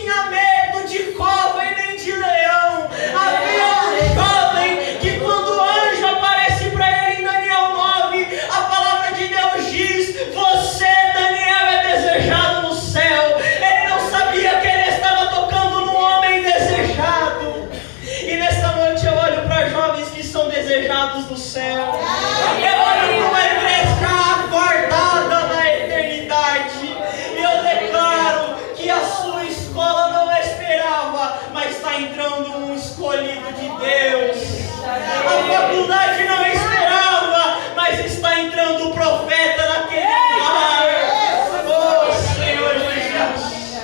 tinha medo de cobra e nem de leão. Havia um jovem que, quando o anjo aparece para ele em Daniel 9, a palavra de Deus diz: você, Daniel, é desejado no céu. Ele não sabia que ele estava tocando num homem desejado. E nesta noite eu olho para jovens que são desejados no céu. Eu olho para uma igreja guardada na eternidade. E eu declaro que a sua escola não esperava, mas está entrando um escolhido de Deus. A faculdade não esperava, mas está entrando o profeta naquele lugar. Oh, Senhor Jesus.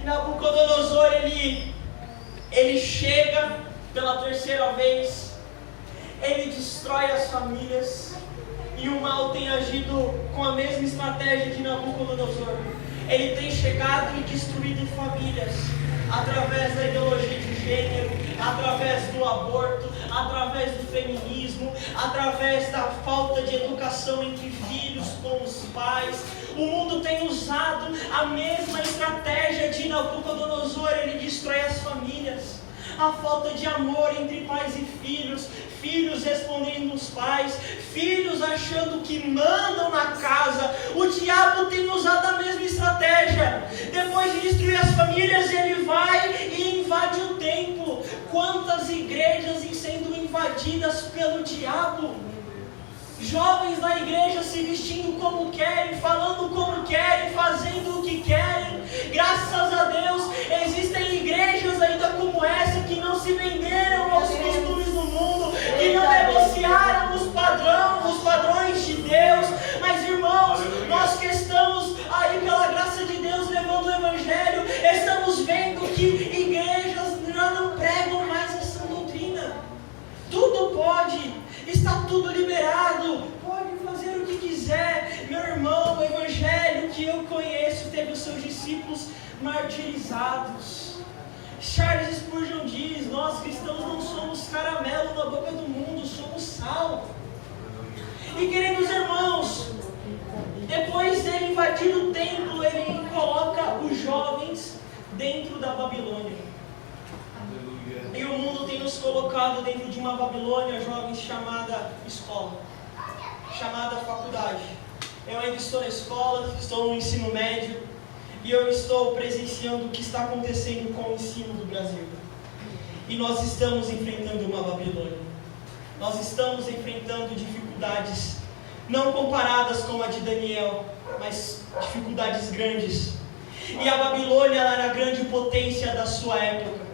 E Nabucodonosor, ele chega pela terceira vez, ele destrói as famílias, e o mal tem agido com a mesma estratégia de Nabucodonosor. Ele tem chegado e destruído famílias, através da ideologia de gênero, através do aborto, através do feminismo, através da falta de educação entre filhos com os pais. O mundo tem usado a mesma estratégia de Nabucodonosor. Ele destrói as famílias, a falta de amor entre pais e filhos, filhos respondendo os pais, filhos achando que mandam na casa. O diabo tem usado a mesma estratégia. Depois de destruir as famílias, ele vai e invade o templo. Quantas igrejas sendo invadidas pelo diabo? Jovens na igreja se vestindo como querem, falando como querem, fazendo o que querem. Graças a Deus, existem igrejas ainda como essa que não se venderam aos costumes do mundo, que não negociaram os padrões de Deus. Mas, irmãos, nós que estamos aí pela graça de Deus levando o evangelho, estamos vendo que igrejas já não pregam mais essa doutrina. Tudo pode, está tudo liberado, pode fazer o que quiser. Meu irmão, o evangelho que eu conheço teve os seus discípulos martirizados. Charles Spurgeon diz: nós cristãos não somos caramelo na boca do mundo, somos sal. E, queridos irmãos, depois dele invadir o templo, ele coloca os jovens dentro da Babilônia. E o mundo tem nos colocado dentro de uma Babilônia, jovens, chamada escola, chamada faculdade. Eu ainda estou na escola, estou no ensino médio, e eu estou presenciando o que está acontecendo com o ensino do Brasil. E nós estamos enfrentando uma Babilônia. Nós estamos enfrentando dificuldades, não comparadas com a de Daniel, mas dificuldades grandes. E a Babilônia era a grande potência da sua época.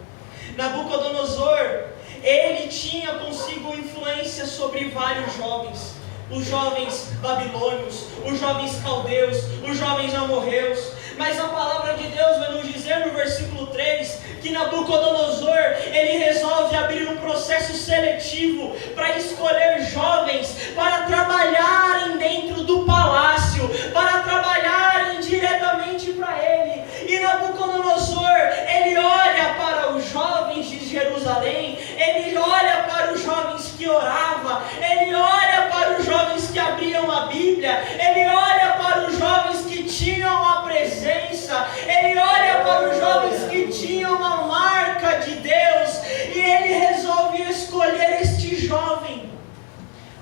Nabucodonosor, ele tinha consigo influência sobre vários jovens. Os jovens babilônios, os jovens caldeus, os jovens amorreus. Mas a palavra de Deus vai nos dizer no versículo 3 que Nabucodonosor, ele resolve abrir um processo seletivo para escolher jovens para trabalharem dentro do palácio, para trabalharem diretamente para ele. E Nabucodonosor, ele olha para os jovens de Jerusalém, ele olha para os jovens que oravam, ele olha para os jovens que abriam a Bíblia, ele olha para os jovens que tinham a presença, ele olha para os jovens que tinham a marca de Deus, e ele resolve escolher este jovem.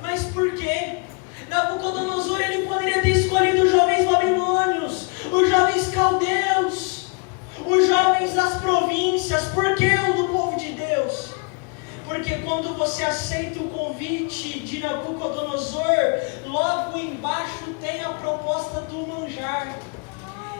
Mas por quê? Nabucodonosor, ele poderia ter escolhido os jovens babilônios, os jovens caldeus, os jovens das províncias. Por que o do povo de Deus? Porque quando você aceita o convite de Nabucodonosor, logo embaixo tem a proposta do manjar.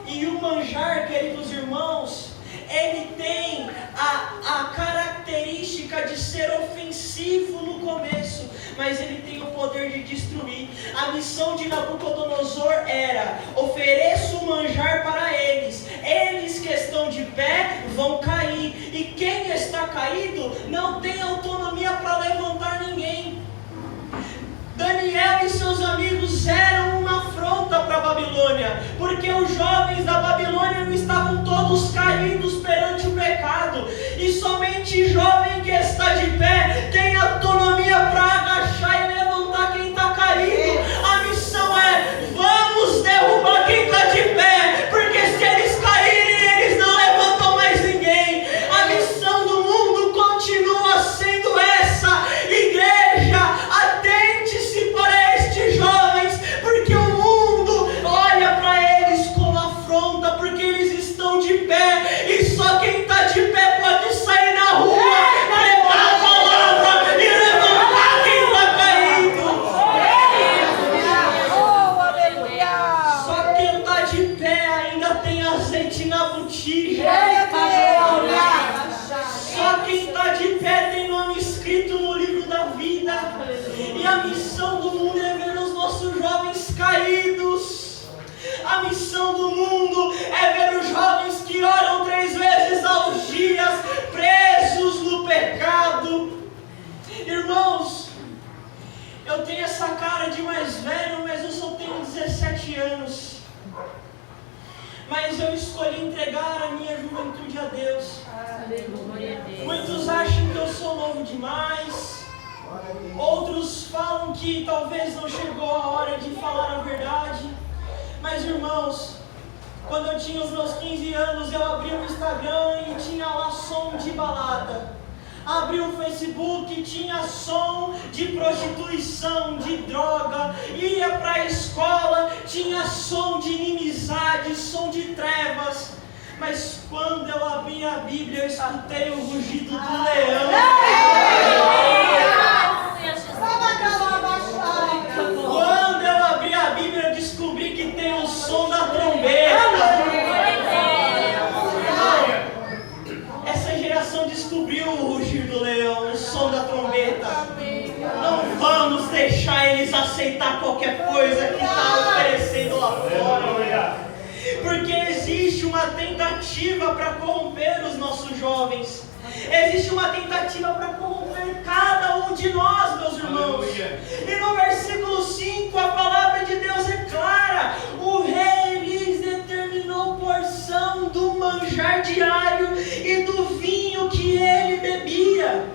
E o manjar, queridos irmãos, ele tem a característica de ser ofensivo no começo, mas ele tem o poder de destruir. A missão de Nabucodonosor era: ofereça o manjar para eles, eles que estão de pé vão cair, e quem está caído não tem autonomia para levantar ninguém. Daniel e seus amigos eram uma afronta para a Babilônia, porque os jovens da Babilônia não estavam todos caídos perante o pecado, e somente jovem que está de pé tem autonomia para agachar e levantar quem está caído. A missão é: vamos derrubar quem está de pé, azeite na botija. Só quem está de pé tem nome escrito no livro da vida. E a missão do mundo é ver os nossos jovens caídos. A missão do mundo é ver os jovens que oram 3 vezes aos dias, presos no pecado. Irmãos, eu tenho essa cara de mais velho, mas eu só tenho 17 anos. Mas eu escolhi entregar a minha juventude a Deus. Muitos acham que eu sou novo demais. Outros falam que talvez não chegou a hora de falar a verdade. Mas, irmãos, quando eu tinha os meus 15 anos, eu abri o Instagram e tinha lá som de balada. Abri o Facebook e tinha som de prostituição, de droga. Ia para a escola, tinha som de inimizade, som de trevas. Mas quando eu abri a Bíblia, eu escutei o rugido do leão. Quando eu abri a Bíblia, eu descobri que tem o som da trombeta. Essa geração descobriu o rugir do leão, o som da trombeta. Não vamos deixar eles aceitar qualquer coisa que está oferecendo lá fora. Porque existe uma tentativa para corromper os nossos jovens. Existe uma tentativa para corromper cada um de nós, meus irmãos. E no versículo 5, a palavra de Deus é clara. O rei lhes determinou porção do manjar diário e do vinho que ele bebia.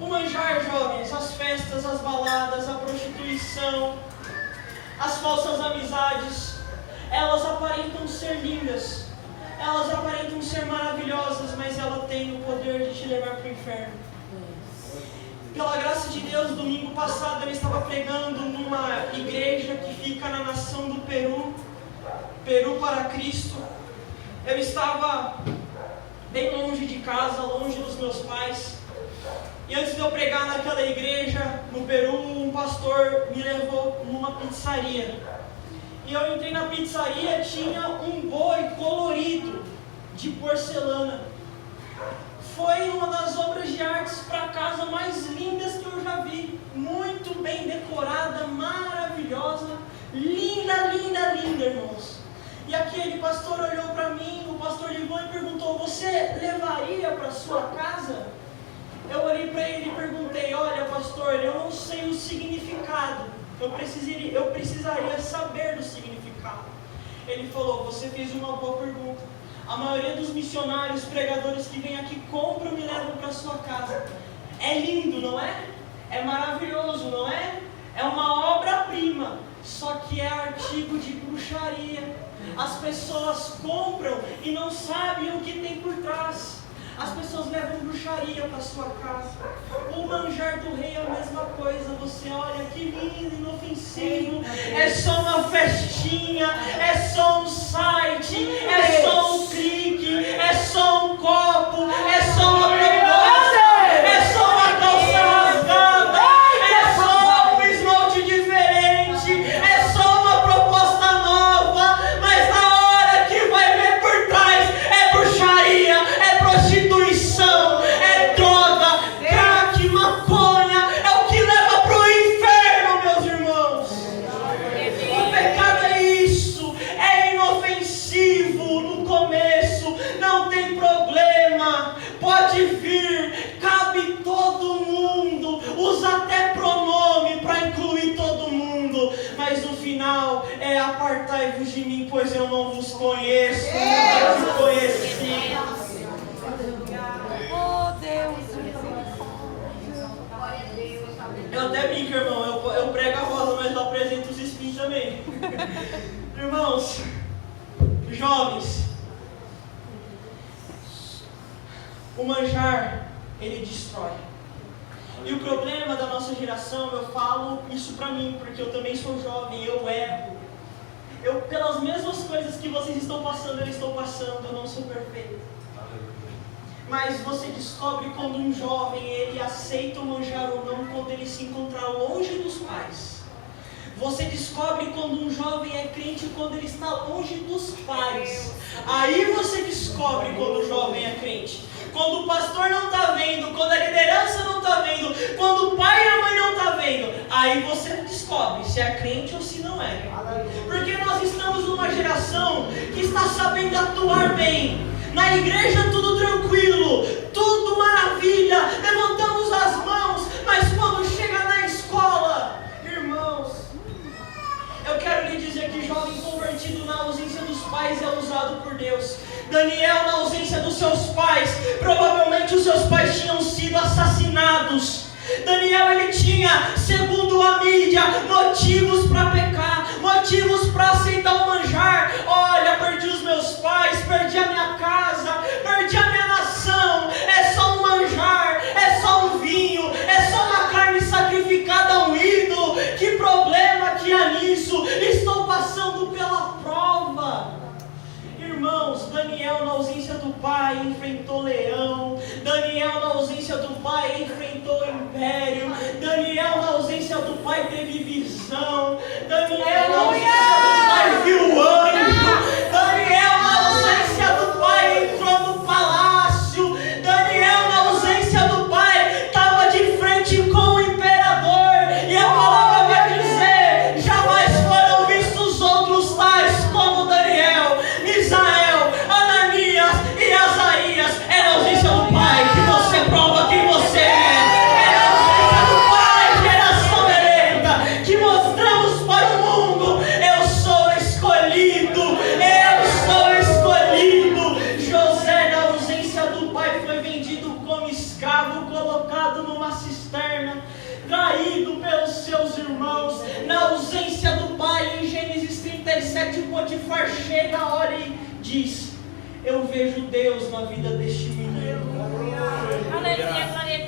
O manjar, jovens, as festas, as baladas, a prostituição, as falsas amizades, elas aparentam ser lindas, elas aparentam ser maravilhosas, mas ela tem o poder de te levar para o inferno. Pela graça de Deus, domingo passado eu estava pregando numa igreja que fica na nação do Peru, Peru para Cristo. Eu estava bem longe de casa, longe dos meus pais. E antes de eu pregar naquela igreja, no Peru, um pastor me levou numa pizzaria. E eu entrei na pizzaria, tinha um boi colorido, de porcelana. Foi uma das obras de artes para casa mais lindas que eu já vi. Muito bem decorada, maravilhosa. Linda, linda, linda, irmãos. E aquele pastor olhou para mim, o pastor Ivan, e perguntou: você levaria para sua casa? Eu olhei para ele e perguntei: olha, pastor, eu não sei o significado. Eu precisaria saber do significado. Ele falou: você fez uma boa pergunta. A maioria dos missionários, pregadores que vêm aqui compram e me levam para sua casa. É lindo, não é? É maravilhoso, não é? É uma obra-prima, só que é artigo de bruxaria. As pessoas compram e não sabem o que tem por trás. As pessoas levam bruxaria para sua casa. O manjar do rei é a mesma coisa. Você olha, que lindo, inofensivo. É só uma festinha, é só um site, é só um clique, é só um copo, é só uma proposta, é só uma calça rasgada, é só um esmalte diferente, é só uma proposta nova. Mas na hora que vai ver por trás, é bruxaria, é prostituição, é droga, crack, maconha, é o que leva para o inferno, meus irmãos. O pecado é isso, é inofensivo no começo, não tem problema, pode vir, cabe todo mundo, usa até pronome para incluir todo mundo, mas no final é: apartai-vos de mim, pois eu não vos conheço, nunca te conheci. Eu até brinco, irmão, eu prego a rosa, mas eu apresento os espinhos também. Irmãos, jovens, o manjar, ele destrói. E o problema da nossa geração, eu falo isso pra mim, porque eu também sou jovem, eu erro. Pelas mesmas coisas que vocês estão passando, eu estou passando, eu não sou perfeito. Mas você descobre quando um jovem, ele aceita o manjar ou não, quando ele se encontra longe dos pais. Você descobre quando um jovem é crente quando ele está longe dos pais. Aí você descobre quando o jovem é crente. Quando o pastor não está vendo, quando a liderança não está vendo, quando o pai e a mãe não estão vendo, aí você descobre se é crente ou se não é. Porque nós estamos numa geração que está sabendo atuar bem. Na igreja tudo tranquilo, tudo maravilha, levantamos as mãos, mas quando chega na escola, irmãos, eu quero lhe dizer que jovem convertido na ausência dos pais é usado por Deus. Daniel, na ausência dos seus pais, provavelmente os seus pais tinham sido assassinados. Daniel, ele tinha, segundo a mídia, motivos para pecar, motivos para aceitar o manjar. Olha, perdi os meus pais, perdi a minha casa, perdi a minha nação. É só um manjar, é só um vinho, é só uma carne sacrificada a um ídolo. Que problema que há nisso? Estou passando pela prova. Irmãos, Daniel na ausência do pai enfrentou leão. Daniel na ausência do pai enfrentou o império. Daniel na ausência do pai teve visão. Daniel na ausência do pai viu anjo. Daniel na ausência do pai entrou no palácio. Daniel na ausência do pai estava de frente com o imperador. E a palavra vai dizer: jamais foram vistos outros tais como Daniel, Misael, Ananias e Azarias. É na ausência do pai que você prova quem você é. É na ausência do pai, geração eleita, que mostramos para o mundo: eu sou escolhido, eu sou escolhido. José, na ausência do pai, foi vendido como escravo, colocado numa cisterna, traído pelos seus irmãos. Na ausência do pai, em Gênesis 37, Potifar chega, olha e diz: eu vejo Deus na vida deste menino.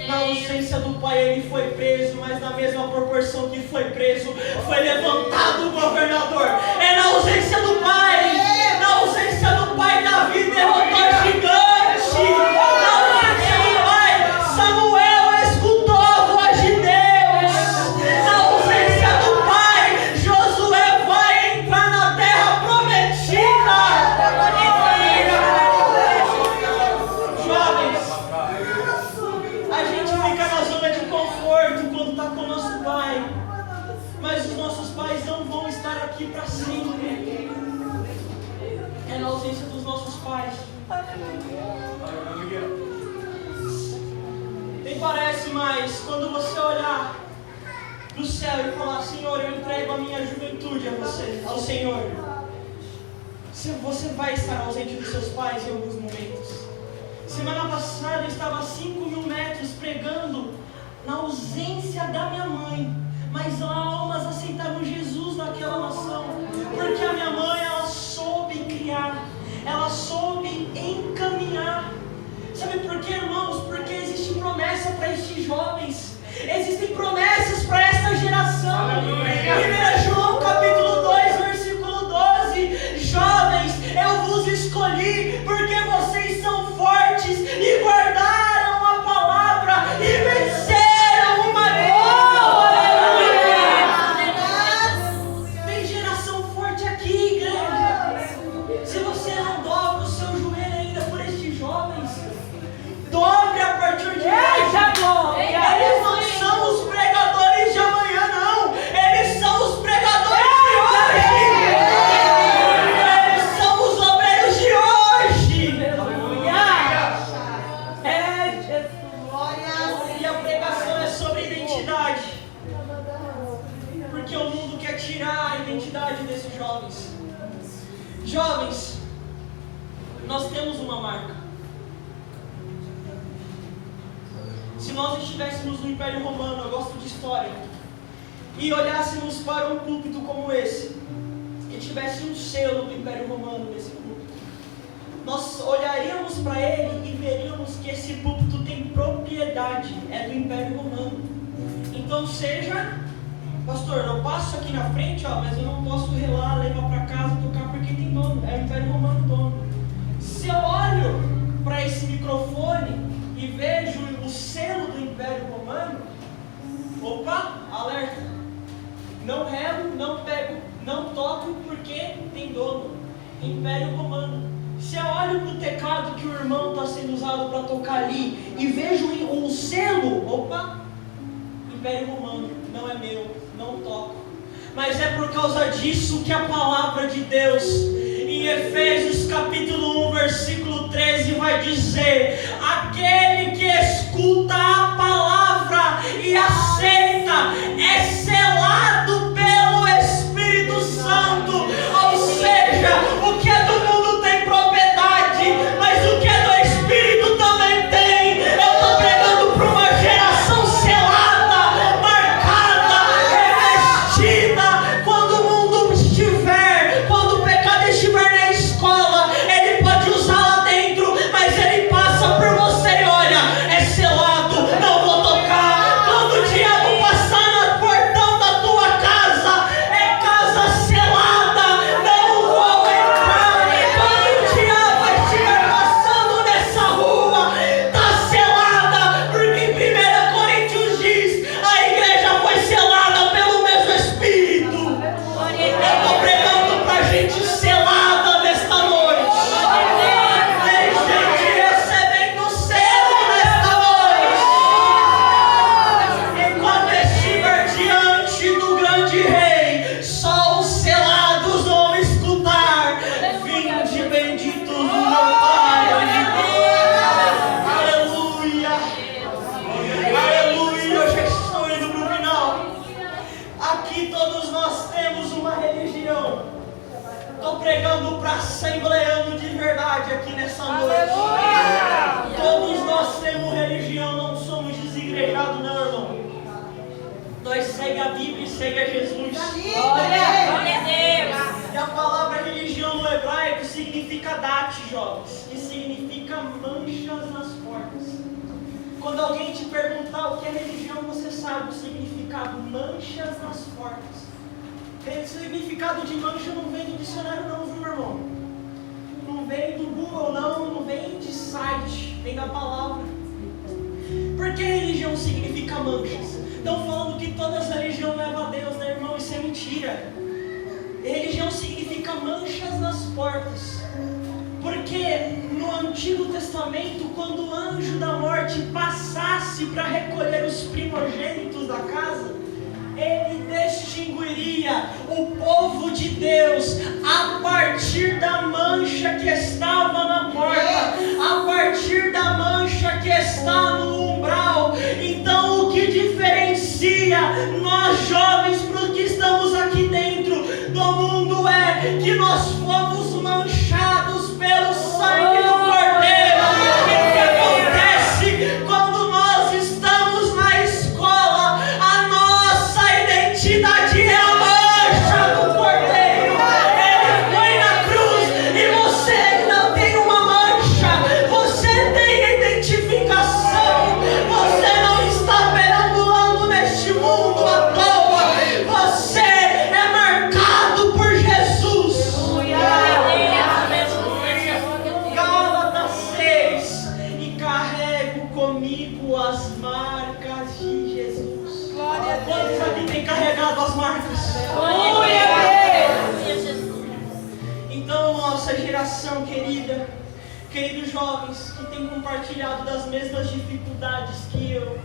Na ausência do pai, ele foi preso, mas na mesma proporção que foi preso, foi levantado o governador. É na ausência do pai, na ausência do pai, Davi derrotou gigante. Na ausência do pai, Samuel escutou a voz de Deus. Na ausência do pai, Josué vai entrar na terra prometida. Jovens, a gente fica na zona de conforto quando está com o nosso pai, mas os nossos pais não vão estar aqui para sempre. É na ausência dos nossos pais. Nem parece mais quando você olhar do céu e falar: Senhor, eu entrego a minha juventude a você, ao Senhor. Você vai estar ausente dos seus pais em alguns momentos. Semana passada eu estava a 5.000 metros pregando na ausência da minha mãe, mas almas aceitaram Jesus naquela nação, porque a minha mãe, ela soube criar, ela soube encaminhar. Sabe por quê, irmãos? Porque existe promessa para estes jovens, existem promessas para esta geração. 1 João capítulo 2, versículo 12: jovens, eu vos escolhi porque vocês são fortes e guardaram a palavra e venceram o maligno. Tem geração forte aqui, igreja. Se você não dobra o seu joelho ainda por estes jovens, dobre a partir de hoje. Eles não são os pregadores de amanhã, não. Eles são os pregadores de hoje. Eles são os obreiros de hoje. E a pregação é sobre identidade, porque o mundo quer tirar a identidade desses jovens. Jovens, nós temos uma marca. Se nós estivéssemos no Império Romano, eu gosto de história, e olhássemos para um púlpito como esse, e tivesse um selo do Império Romano nesse púlpito, nós olharíamos para ele e veríamos que esse púlpito tem propriedade, é do Império Romano. Então seja: pastor, eu passo aqui na frente, mas eu não posso relar, levar para casa, tocar, porque tem dono, é o Império Romano dono. Se eu olho para esse microfone e vejo o selo do Império Romano, opa, alerta, não relo, Império Romano. Se eu olho para o teclado que o irmão está sendo usado para tocar ali e vejo um selo, opa, Império Romano, não é meu, não toco. Mas é por causa disso que a palavra de Deus, em Efésios capítulo 1, versículo 13, vai dizer: aquele que escuta a palavra e aceita é selado pelo Espírito Santo. Ou seja, o que é do mundo tem propriedade, mas o que é do Espírito também tem. Eu estou pregando para uma geração selada, marcada, revestida. Quando o mundo estiver, quando o pecado estiver na escola, ele pode usar lá dentro, mas ele passa por você e olha, é selado, não vou tocar. Quando o diabo passar no portão da tua casa, é casa selada, não vou entrar. Quando o diabo estiver passando nessa rua, está selada, porque em 1 Coríntios diz, a igreja foi selada pelo mesmo Espírito. Eu estou pregando para gente selada nesta noite. Tem gente recebendo selo nesta noite. Enquanto estiver diante do grande rei, só os selados vão escutar: vinde benditos do meu Pai. Aleluia. Aleluia. Eu já estou indo para o final. Aqui todos nós temos uma religião. Estou pregando para assembleano de verdade aqui nessa noite. Todos nós temos religião, não somos desigrejados não, irmão. Nós segue a Bíblia e segue a Jesus. E a palavra religião no hebraico significa dat, jovens, que significa manchas nas portas. Quando alguém te perguntar o que é religião, você sabe o significado: manchas nas portas. O significado de mancha não vem do dicionário não, viu, meu irmão? Não vem do Google não vem de site, vem da palavra. Por que religião significa manchas? Estão falando que toda essa religião leva a Deus, né, irmão? Isso é mentira. Religião significa manchas nas portas. Porque no Antigo Testamento, quando o anjo da morte passasse para recolher os primogênitos da casa, ele distinguiria o povo de Deus a partir da mancha que estava na porta, a partir da mancha que está no umbral. Então, o que diferencia nós jovens para os que estamos aqui dentro do mundo é que nós fomos manchados pelo sangue do Cordeiro. E o que acontece quando nós estamos na escola? A nossa identidade é a mancha do Cordeiro. Ele foi na cruz e você não tem uma mancha, você tem identificação. Você não está perambulando neste mundo à toa. Você é marcado por Jesus. Gálatas 6: e carrego comigo as marcas de Jesus. Quantos aqui têm carregado as marcas? Então, nossa geração querida, queridos jovens que têm compartilhado das mesmas dificuldades que eu,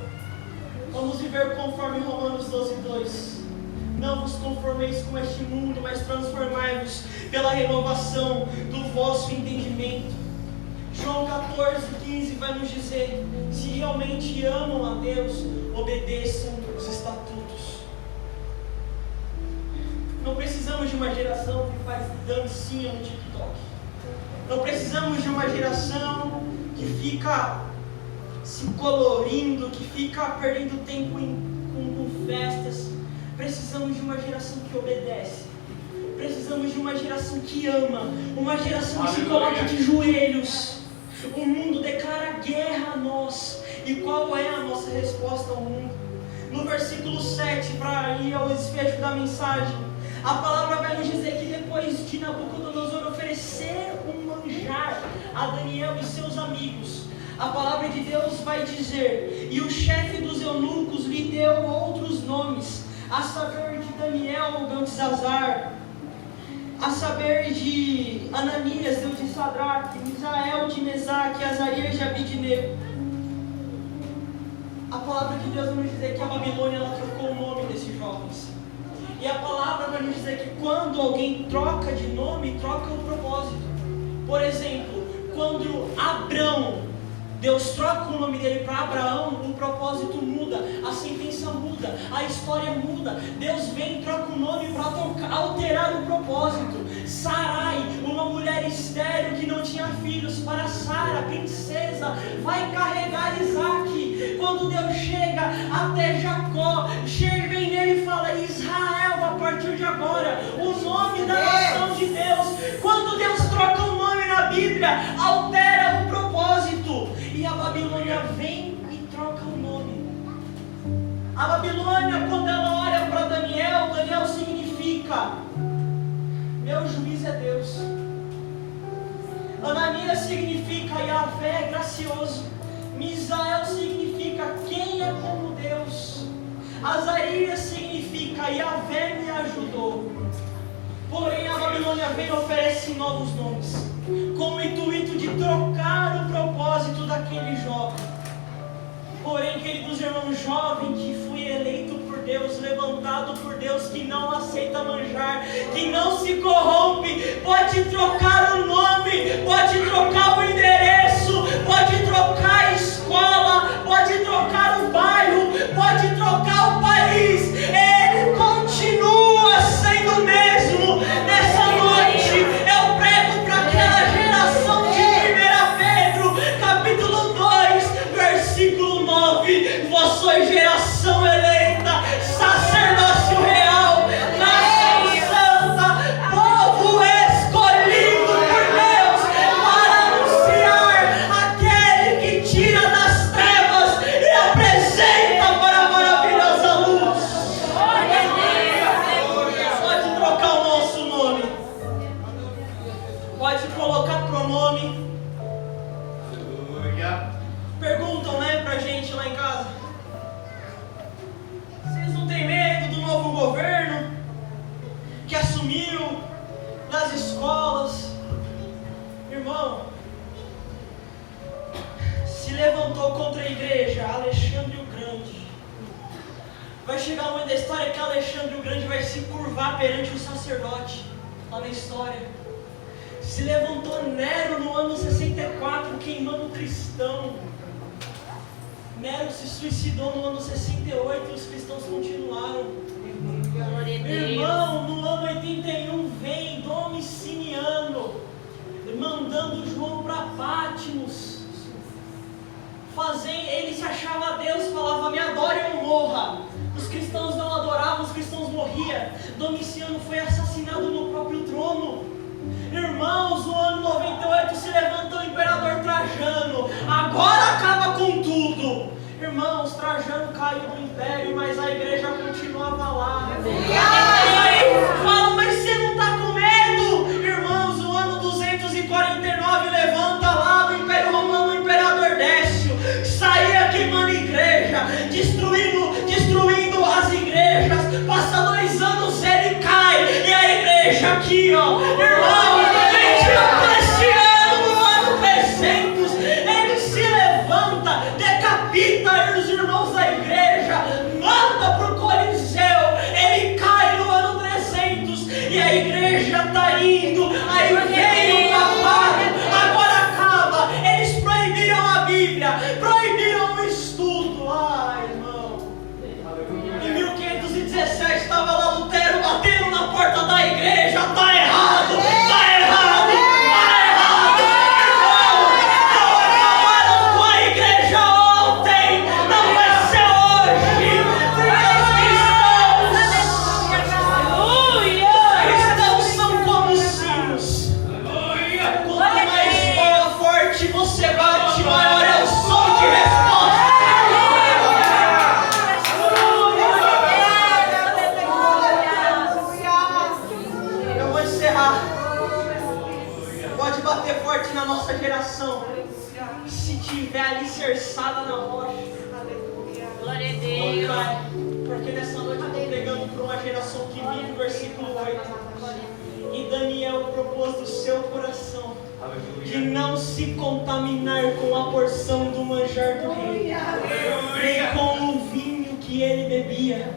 vamos viver conforme Romanos 12:2. Não vos conformeis com este mundo, mas transformai-vos pela renovação do vosso entendimento. João 14:15 vai nos dizer: se realmente amam a Deus, obedeçam os estatutos. Não precisamos de uma geração que faz dancinha no TikTok. Não precisamos de uma geração que fica se colorindo, que fica perdendo tempo com festas. Precisamos de uma geração que obedece. Precisamos de uma geração que ama. Uma geração que se coloca de joelhos. O mundo declara guerra a nós. E qual é a nossa resposta ao mundo? No versículo 7, para ir ao desfecho da mensagem, a palavra vai nos dizer que depois de Nabucodonosor oferecer um manjar a Daniel e seus amigos, a palavra de Deus vai dizer: e o chefe dos eunucos lhe deu outros nomes, a saber de Daniel ou Beltesazar. a saber de Ananias, Deus de Sadraque, Misael de Mesaque, Azarias de Abidnego. A palavra de Deus vai nos dizer que a Babilônia ela trocou o nome desses jovens. E a palavra vai nos dizer que quando alguém troca de nome, troca o propósito. Por exemplo, quando Abrão, Deus troca o nome dele para Abraão, o propósito muda, a sentença muda, a história muda. Deus vem e troca o nome para alterar o propósito. Sarai, uma mulher estéril que não tinha filhos, para Sara, princesa, vai carregar Isaac. Quando Deus chega até Jacó, vem nele e fala: Israel, a partir de agora, o nome da nação de Deus. Quando Deus troca o nome na Bíblia, altera o propósito. E a Babilônia vem e troca o nome. A Babilônia, quando ela olha para Daniel, Daniel significa: meu juiz é Deus. Ananias significa: Yahvé é gracioso. Misael significa: quem é como Deus. Azarias significa: Yahvé me ajudou. Porém a Babilônia vem e oferece novos nomes, com o intuito de trocar o propósito daquele jovem. Porém, queridos irmãos, jovem que foi eleito por Deus, levantado por Deus, que não aceita manjar, que não se corrompe, pode trocar o nome, pode trocar o endereço, pode trocar a escola, pode trocar o bairro, pode trocar o país. Ele continua sendo o mesmo. Nessa noite eu prego para aquela geração de 1 Pedro, capítulo 2, versículo 9. Vós sois geração eleita, sacerdócio real, nação santa, povo escolhido por Deus, para anunciar aquele que tira das trevas e apresenta para a maravilhosa luz. Pode trocar o nosso nome, pode colocar pronome. Perguntam, né, pra gente lá em casa: vocês não têm medo do novo governo que assumiu, das escolas? Irmão, se levantou contra a igreja Alexandre o Grande. Vai chegar um momento da história que Alexandre o Grande vai se curvar perante o sacerdote, lá na história. Se levantou Nero no ano 64, queimando cristão. Nero se suicidou no ano 68 e os cristãos continuaram. Irmão, no ano 81 vem Domiciano, mandando João para Patmos. Ele se achava Deus, falava: me adore ou morra. Os cristãos não adoravam, os cristãos morriam. Domiciano foi assassinado no próprio trono. Irmãos, no ano 98 se levanta o imperador Trajano. Agora acaba com tudo. Irmãos, Trajano caiu do império, mas a igreja continuava lá. E aí falam: mas você não está com medo? Irmãos, no ano 249 levanta lá do Império Romano o imperador Décio. Saía queimando igreja, destruindo as igrejas. Passa 2 anos, ele cai. E a igreja aqui, ó, irmão, no ano 300, ele se levanta, decapita os irmãos da igreja, manda para o Coliseu, ele cai no ano 300, e a igreja está indo, aí veio o papado, agora acaba. Eles proibiram a Bíblia, proibiram o estudo. Ai, irmão, em 1517 estava lá Lutero batendo na porta da igreja: está errado, está errado, está errado. Irmão, não acabaram com a igreja ontem, não vai ser hoje, porque cristãos são como sinos. Quanto mais bola forte você bate, maior é o som de resposta. Eu vou encerrar. Pode bater forte na nossa geração, se tiver alicerçada na rocha. Glória a Não Deus. cai, porque nessa noite eu estou pregando para uma geração que vive o versículo 8. E Daniel propôs do seu coração de não se contaminar com a porção do manjar do rei, nem com o vinho que ele bebia.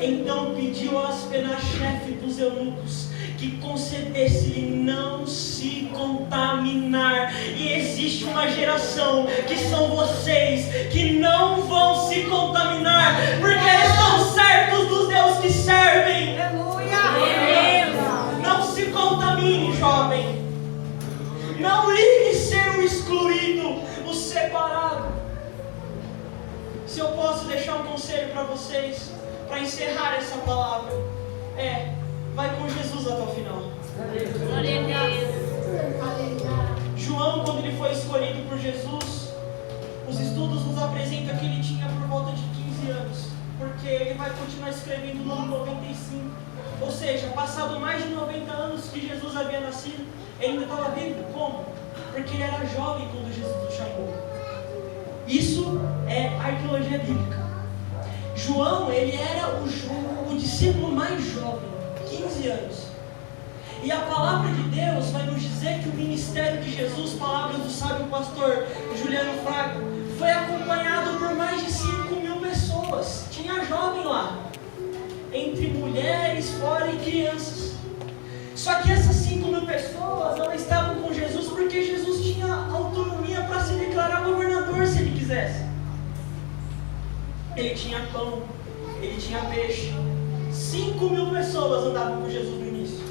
Então pediu a Aspenaz, chefe dos eunucos, que concedesse-lhe não se contaminar. E existe uma geração que são vocês, que não vão se contaminar, porque estão certos dos Deus que servem. Não se contamine, jovem. Não ligue ser o excluído, o separado. Se eu posso deixar um conselho para vocês, para encerrar essa palavra, vai com Jesus até o final. João, quando ele foi escolhido por Jesus, os estudos nos apresentam que ele tinha por volta de 15 anos, porque ele vai continuar escrevendo no ano 95. Ou seja, passado mais de 90 anos que Jesus havia nascido, ele ainda estava vivo. Como? Porque ele era jovem quando Jesus o chamou. Isso é arqueologia bíblica. João, ele era o discípulo mais jovem, 15 anos. E a palavra de Deus vai nos dizer que o ministério de Jesus, palavras do sábio pastor Juliano Fraga, foi acompanhado por mais de 5.000 pessoas. Tinha jovem lá, entre mulheres, fora e crianças. Só que essas 5.000 pessoas não estavam com Jesus porque Jesus tinha autonomia para se declarar governador se ele quisesse. Ele tinha pão, ele tinha peixe. 5.000 pessoas andavam com Jesus no início.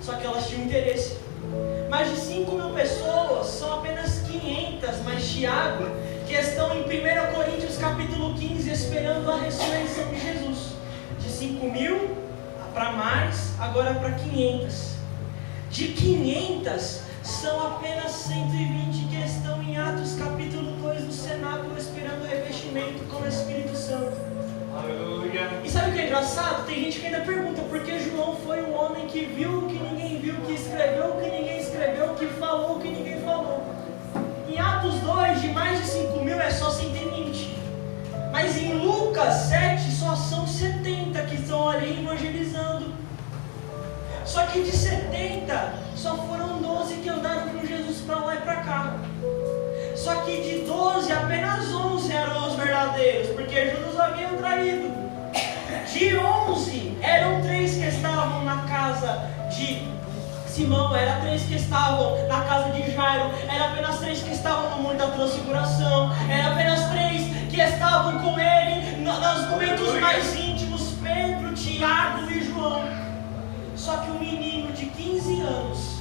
Só que elas tinham interesse. Mais de 5.000 pessoas são apenas 500, mas Tiago, que estão em 1 Coríntios capítulo 15, esperando a ressurreição de Jesus. De 5.000 para mais, agora para 500. De 500, são apenas 120 que estão em Atos capítulo 2 do cenáculo, esperando o revestimento com o Espírito Santo. Aleluia. E sabe o que é engraçado? Tem gente que ainda pergunta por que João foi um homem que viu o que ninguém viu, que escreveu o que ninguém escreveu, que falou o que ninguém falou. Em Atos 2, de mais de 5.000 é só 120. Mas em Lucas 7 só são 70 que estão ali evangelizando. Só que de 70, só foram 12 que andaram com Jesus para lá e para cá. Só que de 12, apenas 11 eram os verdadeiros, porque Judas havia traído. De 11, eram 3 que estavam na casa de Simão, eram 3 que estavam na casa de Jairo, eram apenas 3 que estavam no Monte da Transfiguração, eram apenas 3 que estavam com ele nos momentos mais íntimos, Pedro, Tiago e João. Só que um menino de 15 anos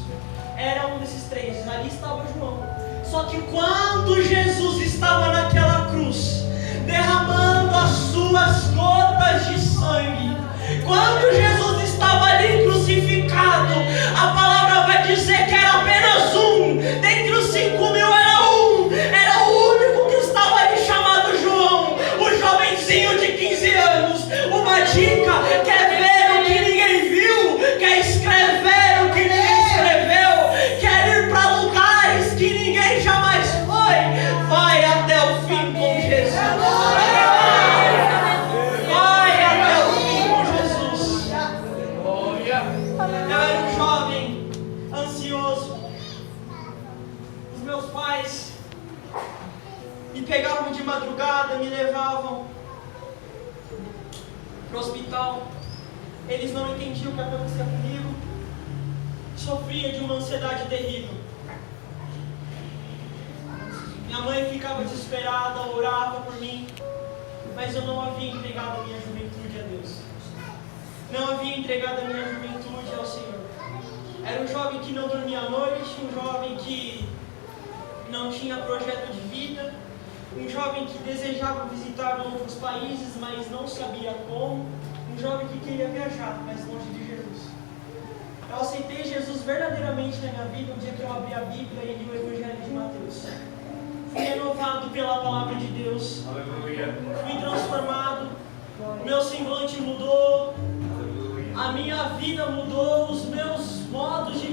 era um desses 3, ali estava João. Só que quando Jesus estava naquela cruz, derramando as suas gotas de sangue, quando Jesus estava ali crucificado, a palavra vai dizer que era apenas um, dentre os 5.000 era o único que estava ali chamado João, o jovenzinho de 15 anos. Uma dica: quer ver o que ninguém viu, quer escrever o que ninguém escreveu, quer ir para lugares que ninguém jamais foi, vai até o fim com Jesus. Vai até o fim com Jesus. Eu era um jovem ansioso. Os meus pais me pegavam de madrugada, me levavam para o hospital. Eles não entendiam o que acontecia comigo. Sofria de uma ansiedade terrível. Minha mãe ficava desesperada, orava por mim, mas eu não havia entregado a minha juventude a Deus. Não havia entregado a minha juventude ao Senhor. Era um jovem que não dormia à noite, um jovem que não tinha projeto de vida, um jovem que desejava visitar outros países, mas não sabia como, um jovem que queria viajar, mas longe de Jesus. Eu aceitei Jesus verdadeiramente na minha vida no dia que eu abri a Bíblia e li o Evangelho de Mateus. Fui renovado pela palavra de Deus. Aleluia. Fui transformado. O meu semblante mudou. Aleluia. A minha vida mudou. Os meus modos de